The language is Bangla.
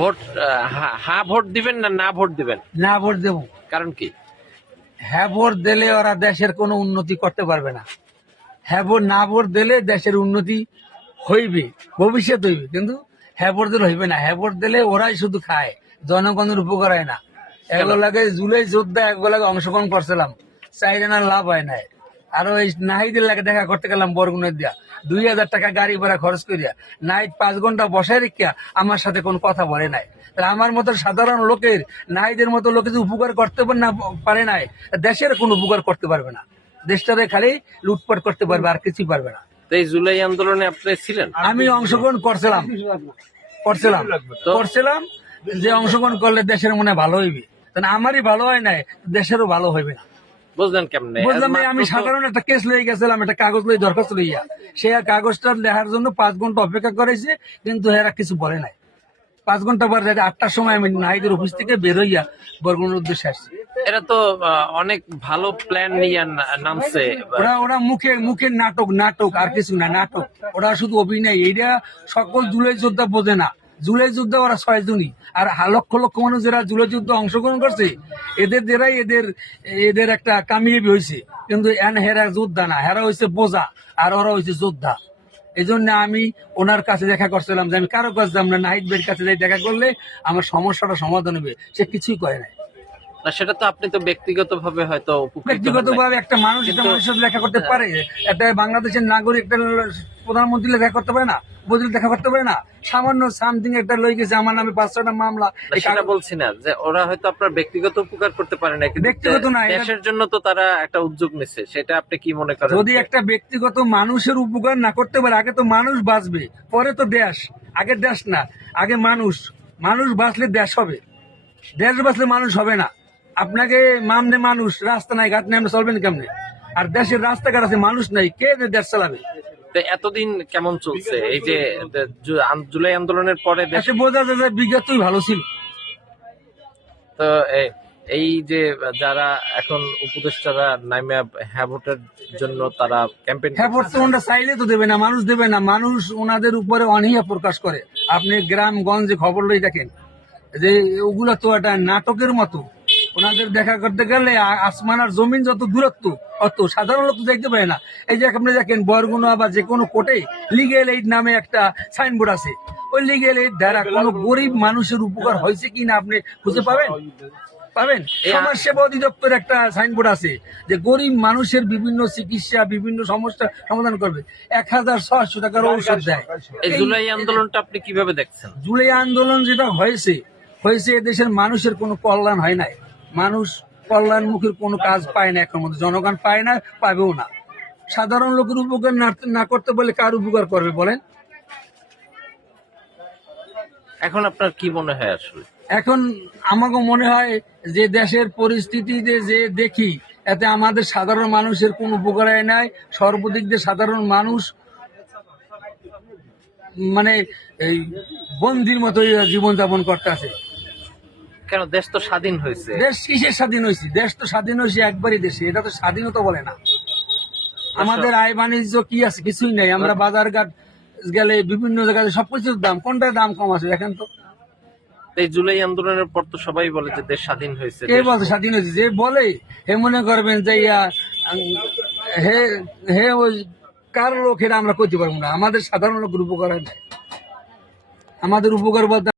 ভোট হ্যাঁ ভোট দিবেন না না ভোট দিবেন? না ভোট দেব। কারণ কি? হ্যাঁ ভোট দিলে ওরা দেশের কোনো উন্নতি করতে পারবে না। হ্যাঁ ভোট না ভোট দিলে দেশের উন্নতি হইবে, ভবিষ্যৎ হইবে, কিন্তু হ্যাঁ ভোট দিলে হইবে না। হ্যাঁ ভোট দিলে ওরাই শুধু খায়, জনগণের উপকার হয় না। এগুলো লাগে জুলাই যোদ্ধা এগুলো লাগে অংশগ্রহণ করছিলাম, চাইলে না লাভ হয় নাই। আর ওই নাহিদের লাগে দেখা করতে গেলাম বরগুনের দিয়া 2000 টাকা গাড়ি ভাড়া খরচ করিয়া নাইট 5 ঘন্টা বসায় রেখিয়া আমার সাথে কোনো কথা বলে নাই। তাহলে আমার মতো সাধারণ লোকের, নাহিদের মতো লোকে যদি উপকার করতে না পারে নাই, দেশের কোনো উপকার করতে পারবে না। দেশটারে খালি লুটপাট করতে পারবে, আর কিছুই পারবে না। তো এই জুলাই আন্দোলনে আপনি ছিলেন? আমি অংশগ্রহণ করছিলাম করছিলাম যে অংশগ্রহণ করলে দেশের মনে ভালো হইবে, তাহলে আমারই ভালো হয় নাই, দেশেরও ভালো হইবে না। বুঝলেন কেমনে? বুঝলাম। আমি সাধারণ একটা কেস লয়ে গেছিলাম, একটা কাগজ লই দরখাস্ত লইয়া, সে কাগজটা লেখার জন্য 5 ঘন্টা অপেক্ষা করেছে, কিন্তু এরা কিছু বলে নাই। 5 ঘন্টা পর 8টার সময় আমি নাহিদের অফিস থেকে বের হইয়া বরগুনার উদ্দেশ্যে আসছি। এরা তো অনেক ভালো প্ল্যান নিয়ে নামছে। ওরা মুখে নাটক আর কিছু না, নাটক। ওরা শুধু অভিনয়। এইটা সকল জুলাই যোদ্ধা বোঝে না। জুলাই যুদ্ধে ওরা 6 জনই, আর লক্ষ লক্ষ মানুষ যারা জুলাই যুদ্ধে অংশগ্রহণ করছে, এদের দ্বারাই এদের একটা কামিয়াবি হয়েছে। কিন্তু হেরা যোদ্ধা না, হেরা হয়েছে বোঝা, আর ওরা হয়েছে যোদ্ধা। এই জন্য আমি ওনার কাছে দেখা করছিলাম যে আমি কারো কাছে যাব না, নাহিদ ভাইয়ের কাছে যাই, দেখা করলে আমার সমস্যাটা সমাধান হবে। সে কিছুই করে নাই। না, সেটা তো আপনি তো ব্যক্তিগত ভাবে হয়তো ব্যক্তিগত ভাবে একটা মানুষ একটা মানুষের সাথে দেখা করতে পারে, একটা বাংলাদেশের নাগরিক একটা প্রধানমন্ত্রী দেখা করতে পারে না, বদলি দেখা করতে পারে না। সামান্য সামথিং একটা লই গেছে আমার নামে 5-6টা মামলা। সেটা বলছি না যে ওরা হয়তো আপনার ব্যক্তিগত উপকার করতে পারে না, কিন্তু ব্যক্তিগত না, দেশের জন্য তো তারা একটা উদ্যোগ নিচ্ছে। সেটা আপনি কি মনে করেন? যদি একটা ব্যক্তিগত মানুষের উপকার না করতে পারে, আগে তো মানুষ বাঁচবে, পরে তো দেশ। আগে দেশ না, আগে মানুষ। মানুষ বাঁচলে দেশ হবে, দেশ বাঁচলে মানুষ হবে না। আপনাকে মামনে মানুষ, রাস্তা নাই, ঘাট নেই, আপনি চলবেন কেমনে? আর দেশের রাস্তাঘাট আছে, মানুষ নাই, কে দেশ চালাবে? তো এতদিন কেমন চলছে এই যে জুলাই আন্দোলনের পরে দেশে বোঝা যায় যে বিগতই ভালো ছিল। তো এই যে যারা এখন উপদেষ্টারা নামে হ্যাঁ ভোটের জন্য তারা ক্যাম্পেইন, হ্যাঁ ভোট তো ওনারা চাইলে তো দেবে না, মানুষ দেবে না। মানুষ ওনাদের উপরে অনীহা প্রকাশ করে। আপনি গ্রামগঞ্জে খবর লই দেখেন যে ওগুলো তো একটা নাটকের মতো। ওনাদের দেখা করতে গেলে আসমান আর জমিন যত দূরত্ব, অত সাধারণ লোক দেখতে পারে না। এই যে আপনি দেখেন বরগুনা বা যে কোনো কোর্টে লিগেল এইড নামে একটা সাইনবোর্ড আছে। ওই লিগেল এইড দ্বারা কোনো গরিব মানুষের উপকার হয়েছে কিনা আপনি খুঁজে পাবেন? সমাজ সেবা অধিদপ্তর একটা সাইনবোর্ড আছে যে গরিব মানুষের বিভিন্ন চিকিৎসা, বিভিন্ন সমস্যা সমাধান করবে, 1600 টাকার ঔষধ দেয়। এই জুলাই আন্দোলনটা আপনি কিভাবে দেখছেন? জুলাই আন্দোলন যেটা হয়েছে এদেশের মানুষের কোনো কল্যাণ হয় নাই। মানুষ কল্যাণমুখীর কোনো কাজ পায় না, এখন মধ্যে জনগণ পায় না, পাবেও না। সাধারণ লোকের উপকার না করতে বলে কার উপকার করবে বলেন? এখন আপনার কি মনে হয় আসলে? এখন আমাকে মনে হয় যে দেশের পরিস্থিতিতে যে দেখি, এতে আমাদের সাধারণ মানুষের কোনো উপকার হয় নাই। সর্বদিক দিয়ে সাধারণ মানুষ মানে এই বন্দির মতো জীবনযাপন করতে আছে। কেন? দেশ তো স্বাধীন হয়েছে। দেশ কিসের স্বাধীন হয়েছে? দেশ তো স্বাধীন হয়েছে একবারই দেশে, এটা তো স্বাধীনতা বলে না। আমাদের আয় বাণিজ্য কি আছে? কিছুই নাই। আমরা বাজার ঘাট গেলে বিভিন্ন জায়গায় সবকিছুর দাম, কোনটার দাম কম আছে দেখেন তো? এই জুলাই আন্দোলনের পর তো সবাই বলে যে দেশ স্বাধীন হয়েছে। কে বলছে স্বাধীন হয়েছে? যে বলে হে মনে করবেন যে হে হে ওই কার লোক, এটা আমরা করতে পারবো না। আমাদের সাধারণ লোকের উপকার হয় না। আমাদের উপকার বলতে